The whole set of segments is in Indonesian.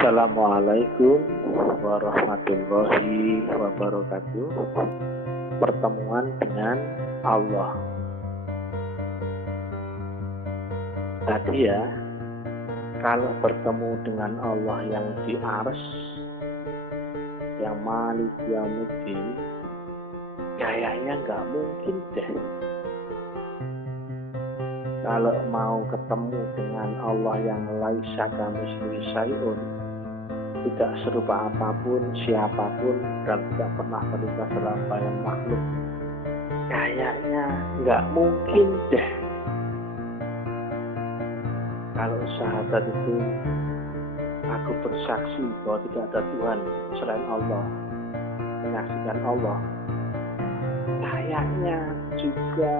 Assalamualaikum warahmatullahi wabarakatuh. Pertemuan dengan Allah. Tadi ya, kalau bertemu dengan Allah yang di Arsy, yang Malik Yaumiddin, kayaknya nggak mungkin deh. Kalau mau ketemu dengan Allah yang laisa kamitslihi syai'un, tidak serupa apapun, siapapun, dan tidak pernah terlibat dalam bayangan makhluk, kayaknya nggak mungkin deh. Kalau syahadat itu, aku bersaksi bahwa tidak ada Tuhan selain Allah, menyaksikan Allah, kayaknya juga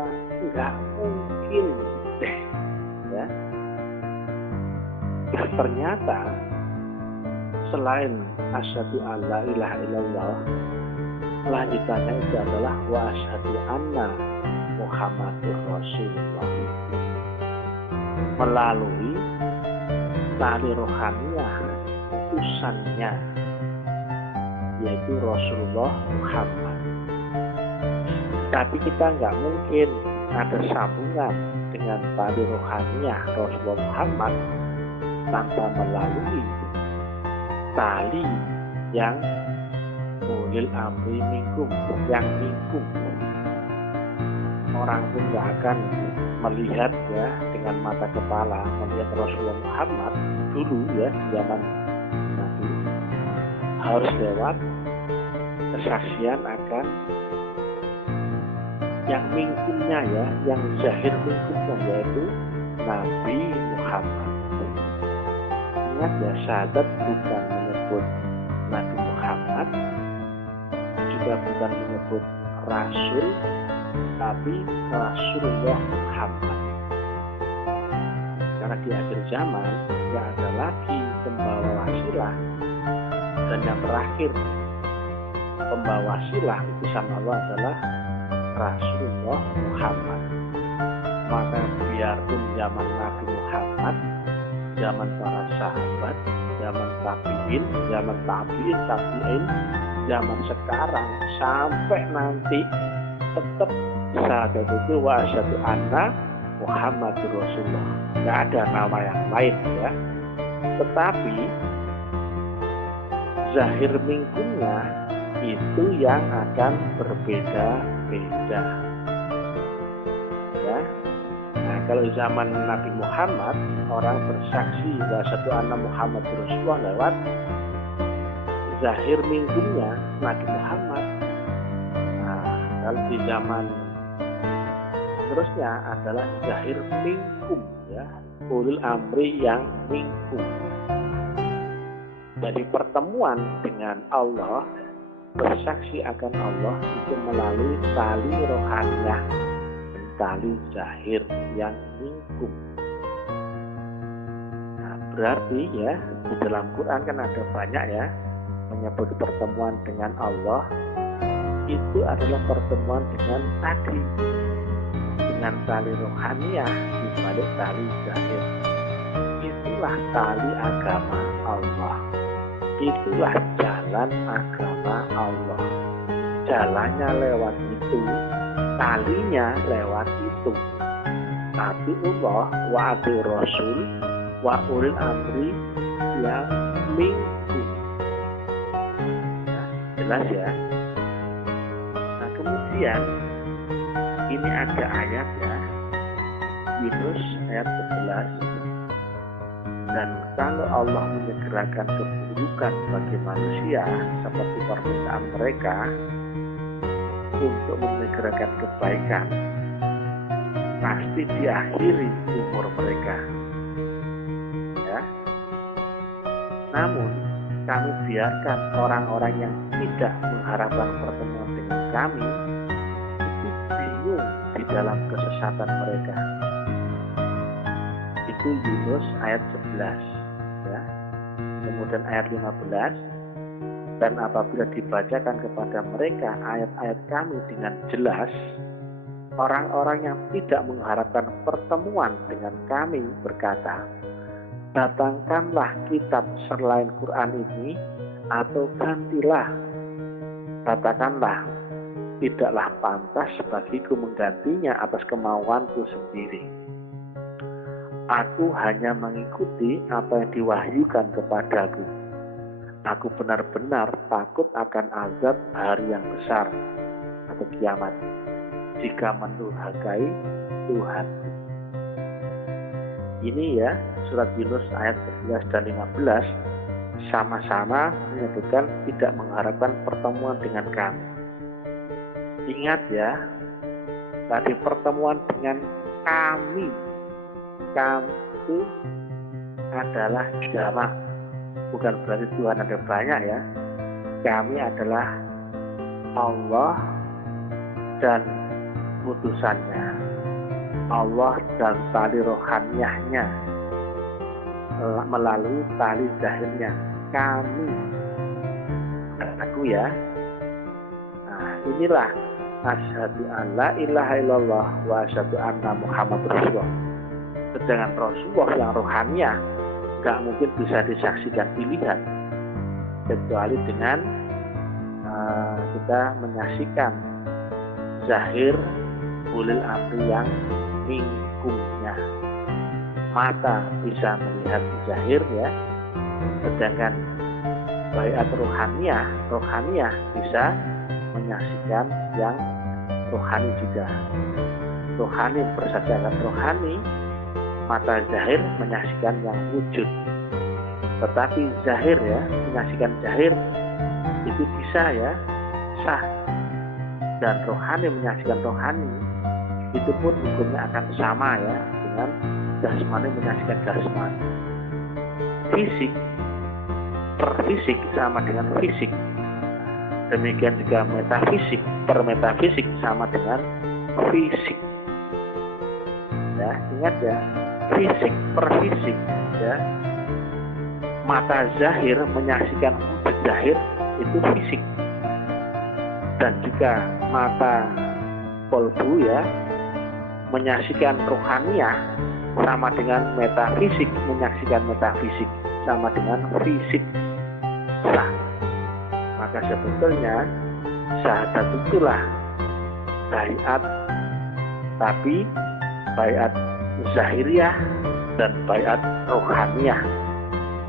nggak mungkin deh, ya. Nah, ternyata selain asyhadu alla ilaha illallah, lanjutannya itu adalah wa asyhadu anna Muhammadur Rasulullah. Melalui tali rohaniyah utusannya, yaitu Rasulullah Muhammad. Tapi kita nggak mungkin ada sambungan dengan tali rohaniyah Rasulullah Muhammad tanpa melalui tali yang ulil amri minkum, yang minkum. Orang pun nggak akan melihat ya dengan mata kepala, melihat Rasulullah Muhammad dulu ya zaman Nabi, harus lewat kesaksian akan yang minkumnya ya, yang zahir minkumnya, yaitu Nabi Muhammad. Ingat ya, syahadat bukan menyebut Nabi Muhammad, juga bukan menyebut Rasul, tapi Rasulullah Muhammad. Karena di akhir zaman tidak ada lagi pembawa wasilah, dan yang terakhir pembawa wasilah utusan Allah adalah Rasulullah Muhammad. Maka biarpun zaman Nabi Muhammad, zaman para sahabat, zaman tabi'in, zaman tabi'in, zaman sekarang sampai nanti, tetap syahadat itu wa asyhadu anna Muhammadur Rasulullah. Nggak ada nama yang lain ya. Tetapi zahir minkumnya itu yang akan berbeda-beda. Ya. Nah, kalau zaman Nabi Muhammad, orang bersaksi wa asyhadu anna Muhammadur Rasulullah lewat zahir minkumnya Nabi Muhammad. Kalau di zaman seterusnya adalah zahir minkum ya, ulil amri yang minkum. Jadi pertemuan dengan Allah, bersaksi akan Allah itu melalui tali rohaniyah dan tali zahir yang minkum. Nah, berarti ya di dalam Quran kan ada banyak ya menyebut pertemuan dengan Allah itu adalah pertemuan dengan tali rohaniyah di balik tali zahir. Itulah tali agama Allah. Itulah jalan agama Allah. Jalannya lewat itu, talinya lewat itu. Atiullah wa atir Rasul wa ulil amri yang minkum. Nah, jelas ya. Kemudian ini ada ayat ya, Yunus ayat 11. Dan kalau Allah menyegerakan keburukan bagi manusia seperti permintaan mereka untuk menyegerakan kebaikan, pasti diakhiri umur mereka. Ya. Namun kami biarkan orang-orang yang tidak mengharapkan pertemuan dengan kami itu bingung di dalam kesesatan mereka. Itu Yunus ayat 11 ya. Kemudian ayat 15, dan apabila dibacakan kepada mereka ayat-ayat kami dengan jelas, orang-orang yang tidak mengharapkan pertemuan dengan kami berkata, datangkanlah kitab selain Quran ini atau gantilah. Katakanlah, tidaklah pantas bagiku menggantinya atas kemauanku sendiri. Aku hanya mengikuti apa yang diwahyukan kepadaku. Aku benar-benar takut akan azab hari yang besar atau kiamat jika mendurhakai Tuhan. Ini ya, surat Yunus ayat 11 dan 15 sama-sama menyebutkan tidak mengharapkan pertemuan dengan kami. Ingat ya, tadi pertemuan dengan kami. Kami itu adalah jamak, bukan berarti Tuhan ada banyak ya. Kami adalah Allah dan putusannya, Allah dan tali rohaniyahnya melalui tali zahirnya. Kami, aku ya. Nah, inilah asyhadu an la ilaha illallah wa asyhadu anna Muhammad Rasulullah. Sedangkan Rasulullah yang rohaniah gak mungkin bisa disaksikan dilihat kecuali dengan kita menyaksikan zahir ulil amri yang mingkumnya. Mata bisa melihat zahir ya, sedangkan baiat rohaniah bisa menyaksikan yang rohani juga. Rohani bersahabat rohani, mata zahir menyaksikan yang wujud. Tetapi zahir ya, menyaksikan zahir itu bisa ya, sah. Dan rohani menyaksikan rohani, itu pun hukumnya akan sama ya dengan jasmani menyaksikan jasmani. Fisik per fisik sama dengan fisik. Demikian juga metafisik per metafisik sama dengan fisik. Ya, ingat ya, fisik per fisik ya. Mata zahir menyaksikan wujud zahir itu fisik. Dan juga mata kolbu ya menyaksikan rohaniah sama dengan metafisik menyaksikan metafisik sama dengan fisik. Sah. Maka sebetulnya syahadat itulah baiat, tapi baiat zahiriyah dan baiat rohaniyah,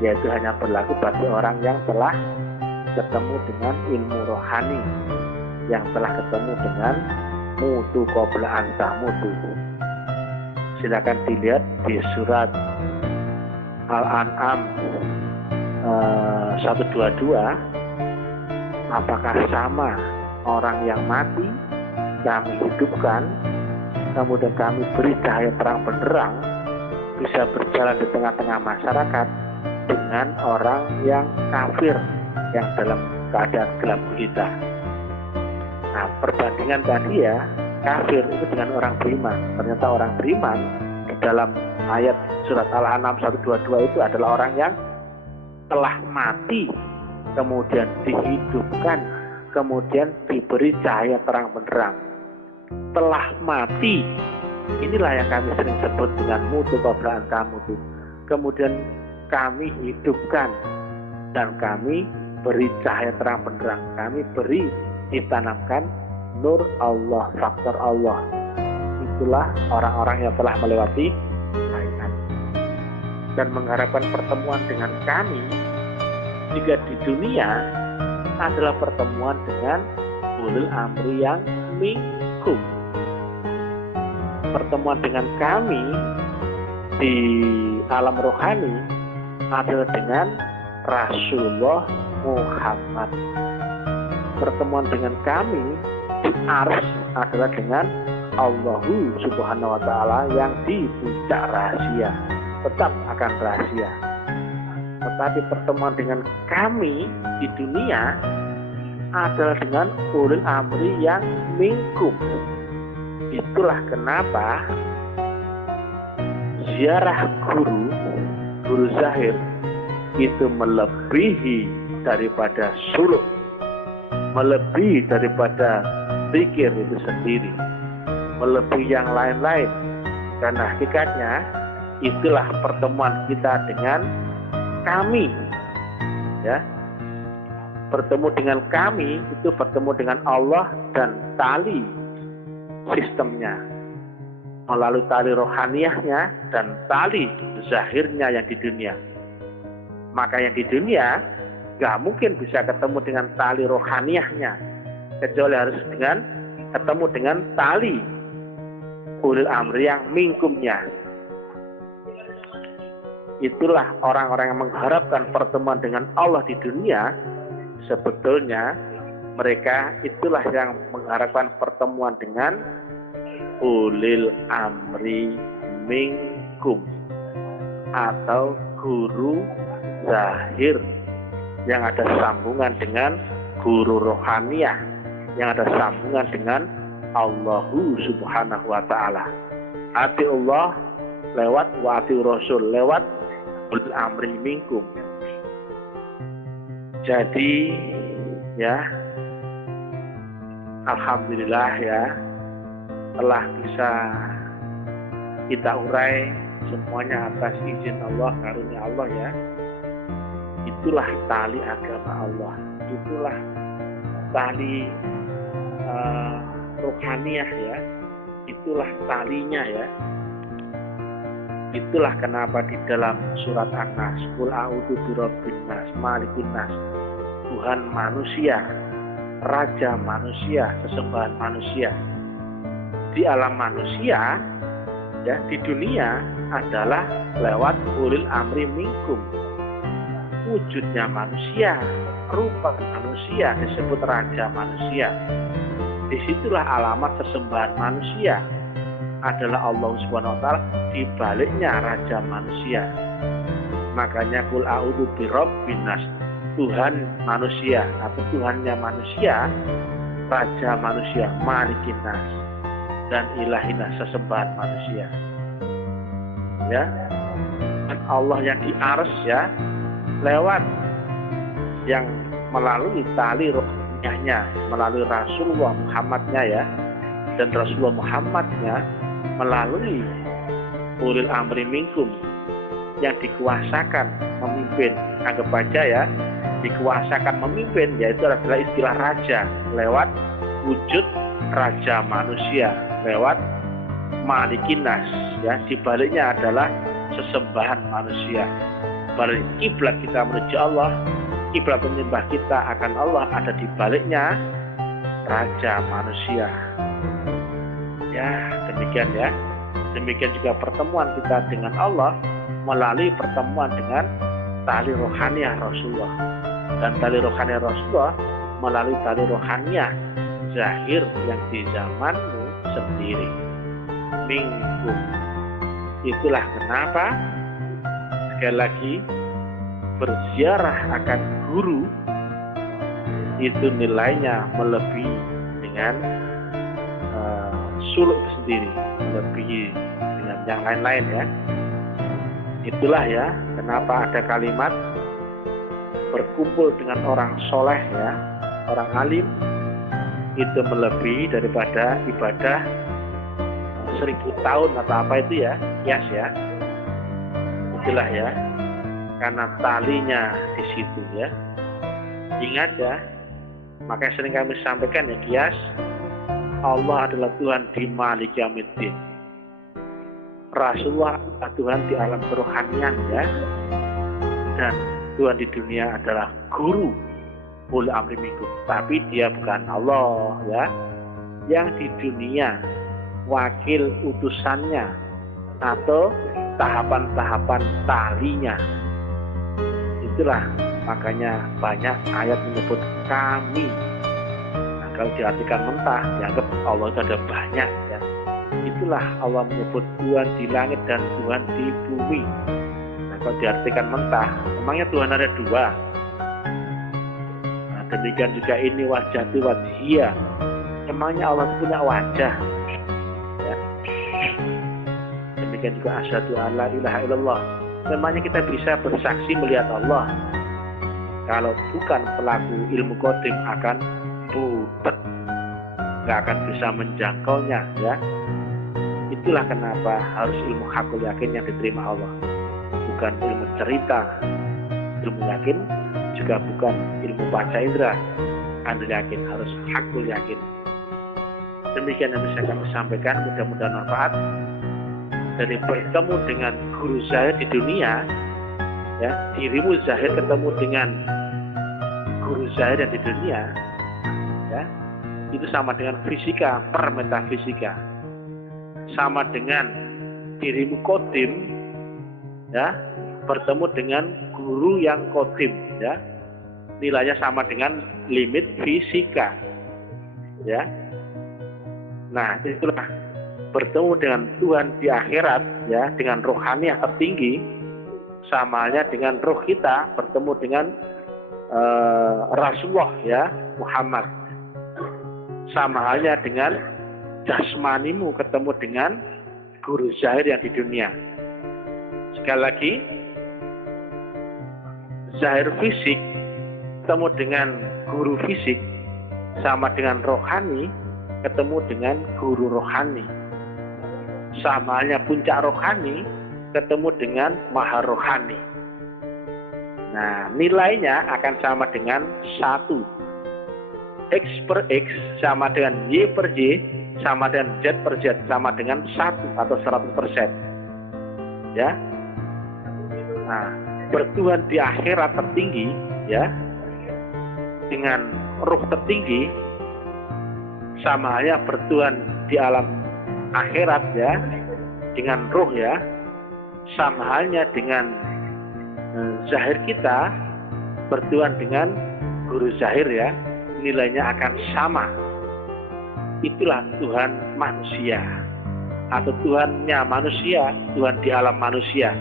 yaitu hanya berlaku bagi orang yang telah ketemu dengan ilmu rohani, yang telah ketemu dengan mutu qabla an tamutu. Silakan dilihat di surat Al-An'am 122. Apakah sama orang yang mati kami hidupkan, kemudian kami beri cahaya terang benderang, bisa berjalan di tengah-tengah masyarakat, dengan orang yang kafir yang dalam keadaan gelap gulita. Nah, perbandingan tadi ya, kafir itu dengan orang beriman. Ternyata orang beriman di dalam ayat surat Al-An'am 122 itu adalah orang yang telah mati, kemudian dihidupkan, kemudian diberi cahaya terang benderang. Telah mati, inilah yang kami sering sebut dengan mutu qabla an tamutu. Kemudian kami hidupkan dan kami beri cahaya terang benderang. Kami beri, ditanamkan nur Allah, faktor Allah. Itulah orang-orang yang telah melewati baiat dan mengharapkan pertemuan dengan kami jika di dunia adalah pertemuan dengan ulil amri yang minkum. Pertemuan dengan kami di alam rohani adalah dengan Rasulullah Muhammad. Pertemuan dengan kami di ars adalah dengan Allahu Subhanahu wa Ta'ala yang di puncak rahasia, tetap akan rahasia. Tetapi pertemuan dengan kami di dunia adalah dengan ulil amri yang minkum. Itulah kenapa ziarah guru zahir itu melebihi daripada suluk, melebihi daripada zikir itu sendiri, melebihi yang lain-lain. Karena hakikatnya itulah pertemuan kita dengan kami, ya. Bertemu dengan kami itu bertemu dengan Allah dan tali sistemnya melalui tali rohaniyahnya dan tali zahirnya yang di dunia. Maka yang di dunia gak mungkin bisa ketemu dengan tali rohaniyahnya, kecuali harus ketemu dengan tali ulil amri yang minkumnya. Itulah orang-orang yang mengharapkan pertemuan dengan Allah di dunia. Sebetulnya mereka itulah yang mengharapkan pertemuan dengan ulil amri minkum atau guru zahir yang ada sambungan dengan guru rohaniyah, yang ada sambungan dengan Allahu subhanahu wa ta'ala. Ati Allah lewat wa ati Rasul lewat ulil amri minkum. Jadi ya, alhamdulillah ya, telah bisa kita urai semuanya atas izin Allah, karunia Allah ya. Itulah tali agama Allah, itulah tali rohaniyah ya, itulah talinya ya. Itulah kenapa di dalam surat An-Nas, Qul a'udzu birabbin nas, malikin nas, Tuhan manusia, raja manusia, sesembahan manusia. Di alam manusia, ya di dunia adalah lewat ulil amri minkum. Wujudnya manusia, rupa manusia disebut raja manusia. Disitulah alamat sesembahan manusia adalah Allah Subhanahu wa ta'ala, di baliknya raja manusia. Makanya Qul a'udzu birabbin nas, Tuhan manusia atau Tuhannya manusia, raja manusia, malikin nas, dan ilahinas, sesembahan manusia. Ya. Dan Allah yang di ars ya, lewat yang melalui tali rohnya, melalui Rasulullah Muhammadnya ya, dan Rasulullah Muhammadnya melalui ulil amri minkum yang dikuasakan memimpin. Anggap aja ya, dikuasakan memimpin, yaitu adalah istilah raja lewat wujud raja manusia, lewat malikin nas ya, dibaliknya adalah sesembahan manusia. Balik kiblat kita menuju Allah, kiblat penyembah kita akan Allah ada di baliknya raja manusia. Ya, demikian ya. Demikian juga pertemuan kita dengan Allah melalui pertemuan dengan tali rohaniyah Rasulullah. Dan tali rohaniyah Rasulullah melalui tali rohaniyah zahir yang di zamanmu sendiri. Minkum. Itulah kenapa sekali lagi berziarah akan guru itu nilainya melebihi dengan suluk itu sendiri, melebihi dengan yang lain-lain ya. Itulah ya kenapa ada kalimat berkumpul dengan orang soleh ya, orang alim itu melebihi daripada ibadah 1000 tahun atau apa itu ya, kias ya. Itulah ya, karena talinya di situ ya. Ingat ya, makanya sering kami sampaikan ya, kias Allah adalah Tuhan di Malik Yaumiddin. Rasulullah adalah Tuhan di alam kerohanian ya. Dan Tuhan di dunia adalah guru ulil amri minkum. Tapi dia bukan Allah ya. Yang di dunia wakil utusannya atau tahapan-tahapan talinya. Itulah makanya banyak ayat menyebut kami. Kalau diartikan mentah, dianggap Allah itu ada banyak ya. Itulah Allah menyebut Tuhan di langit dan Tuhan di bumi. Nah, kalau diartikan mentah, memangnya Tuhan ada dua. Nah, demikian juga ini wajhati wajhiyah. Memangnya Allah itu punya wajah. Ya. Demikian juga asyhadu alla ilaha illallah. Memangnya kita bisa bersaksi melihat Allah. Kalau bukan pelaku ilmu qadim akan butet, nggak akan bisa menjangkaunya ya. Itulah kenapa harus ilmu hakul yakin yang diterima Allah, bukan ilmu cerita. Ilmu yakin juga bukan ilmu baca indera. Anda yakin, harus hakul yakin. Demikian yang bisa kami sampaikan, mudah-mudahan manfaat. Dari bertemu dengan guru zahir di dunia, ya, dirimu zahir ketemu dengan guru zahir yang di dunia, ya, itu sama dengan fisika per metafisika, sama dengan dirimu kodim, ya, bertemu dengan guru yang kodim, ya, nilainya sama dengan limit fisika, ya. Nah, itulah bertemu dengan Tuhan di akhirat, ya, dengan rohani yang tertinggi, sama halnya dengan roh kita bertemu dengan Rasulullah, ya, Muhammad. Sama halnya dengan jasmanimu ketemu dengan guru zahir yang di dunia. Sekali lagi, zahir fisik ketemu dengan guru fisik, sama dengan rohani ketemu dengan guru rohani. Sama halnya puncak rohani ketemu dengan maha rohani. Nah, nilainya akan sama dengan 1. X per X sama dengan Y per Y sama dengan Z per Z sama dengan 1 atau 100%. Ya. Nah, bertuhan di akhirat tertinggi, ya, dengan ruh tertinggi, sama halnya bertuhan di alam akhirat, ya, dengan ruh, ya, sama halnya dengan zahir kita bertuhan dengan guru zahir, ya, nilainya akan sama. Itulah Tuhan manusia atau Tuhannya manusia, Tuhan di alam manusia,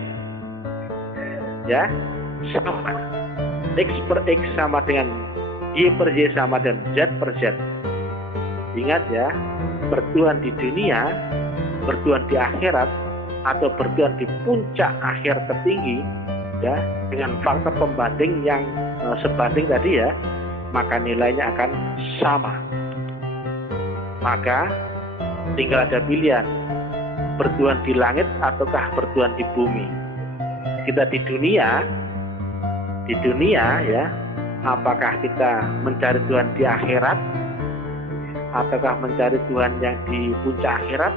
ya, sama. X per X sama dengan Y per Y sama dengan Z per Z. Ingat, ya, bertuhan di dunia, bertuhan di akhirat, atau bertuhan di puncak akhir tertinggi, ya, dengan faktor pembanding yang sebanding tadi, ya, maka nilainya akan sama. Maka tinggal ada pilihan, bertuhan di langit ataukah bertuhan di bumi. Kita di dunia, ya, apakah kita mencari Tuhan di akhirat, ataukah mencari Tuhan yang di puncak akhirat,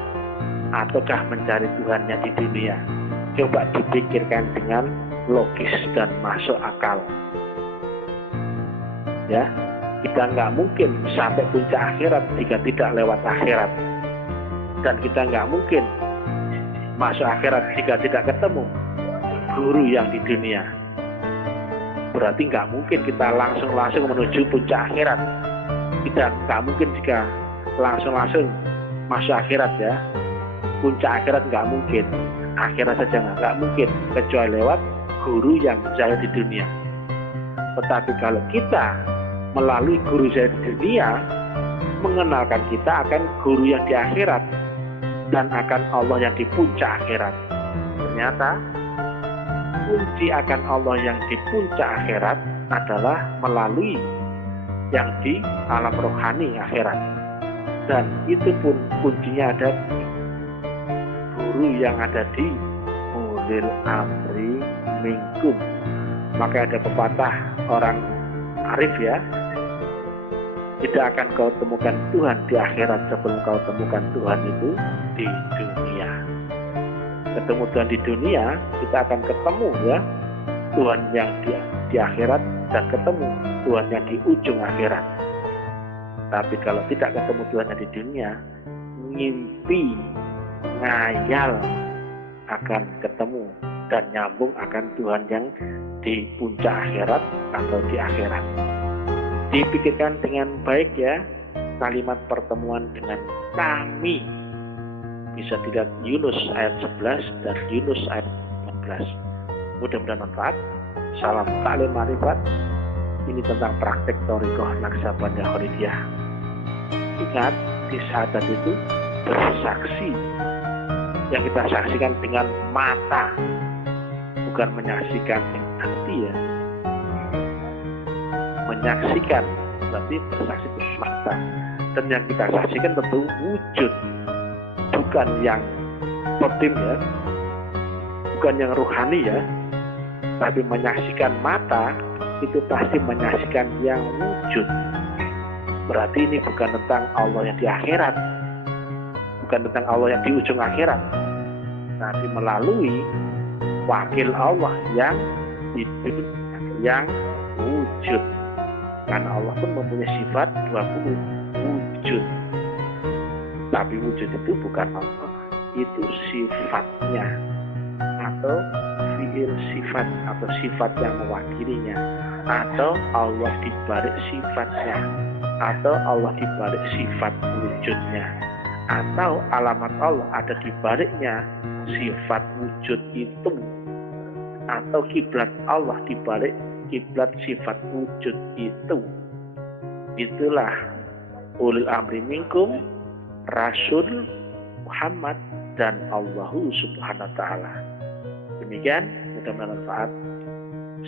ataukah mencari Tuhannya di dunia? Coba dipikirkan dengan logis dan masuk akal. Ya, kita nggak mungkin sampai puncak akhirat jika tidak lewat akhirat, dan kita nggak mungkin masuk akhirat jika tidak ketemu guru yang di dunia. Berarti nggak mungkin kita langsung menuju puncak akhirat. Kita nggak mungkin jika langsung masuk akhirat, ya. Puncak akhirat nggak mungkin, akhirat saja nggak mungkin, kecuali lewat guru yang zahir di dunia. Tetapi kalau kita melalui guru zahir di dunia, mengenalkan kita akan guru yang di akhirat dan akan Allah yang di puncak akhirat. Ternyata kunci akan Allah yang di puncak akhirat adalah melalui yang di alam rohani akhirat. Dan itu pun kuncinya ada di guru yang ada di ulil amri minkum. Maka ada pepatah orang arif, ya, tidak akan kau temukan Tuhan di akhirat sebelum kau temukan Tuhan itu di dunia. Ketemu Tuhan di dunia, kita akan ketemu, ya, Tuhan yang di akhirat, dan ketemu Tuhan yang di ujung akhirat. Tapi kalau tidak ketemu Tuhan yang di dunia, ngimpi, ngayal akan ketemu dan nyambung akan Tuhan yang di puncak akhirat atau di akhirat. Dipikirkan dengan baik, ya, kalimat pertemuan dengan kami. Bisa dilihat Yunus ayat 11 dan Yunus ayat 14. Mudah-mudahan manfaat. Salam taklim marifat. Ini tentang praktek thariqah Naqsabandiyah Khalidiyah. Ingat, di saat itu bersaksi. Yang kita saksikan dengan mata, bukan menyaksikan dengan hati, ya. Menyaksikan berarti bersaksi dengan mata. Dan yang kita saksikan tentu wujud, bukan yang batin ya, bukan yang rohani ya, tapi menyaksikan mata itu pasti menyaksikan yang wujud. Berarti ini bukan tentang Allah yang di akhirat, bukan tentang Allah yang di ujung akhirat, tapi melalui wakil Allah yang hidup, yang wujud. Karena Allah pun mempunyai sifat 20 wujud. Tapi wujud itu bukan Allah, itu sifatnya atau fiil sifat atau sifat yang mewakilinya, atau Allah dibalik sifatnya, atau Allah dibalik sifat wujudnya, atau alamat Allah ada di baliknya sifat wujud itu, atau kiblat Allah di balik kiblat sifat wujud itu. Itulah ulil amri minkum, Rasul Muhammad dan Allahu Subhanahu wa taala. Demikian, mudah-mudahan bermanfaat.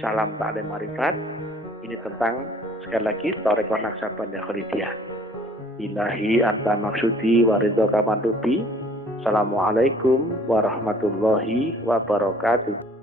Salam ta'lim marifat. Ini tentang sekali lagi Thariqah Naqsabandiyah Khalidiyah. Ilahi anta maksudi wa ridhoka mandubi. Assalamualaikum warahmatullahi wabarakatuh.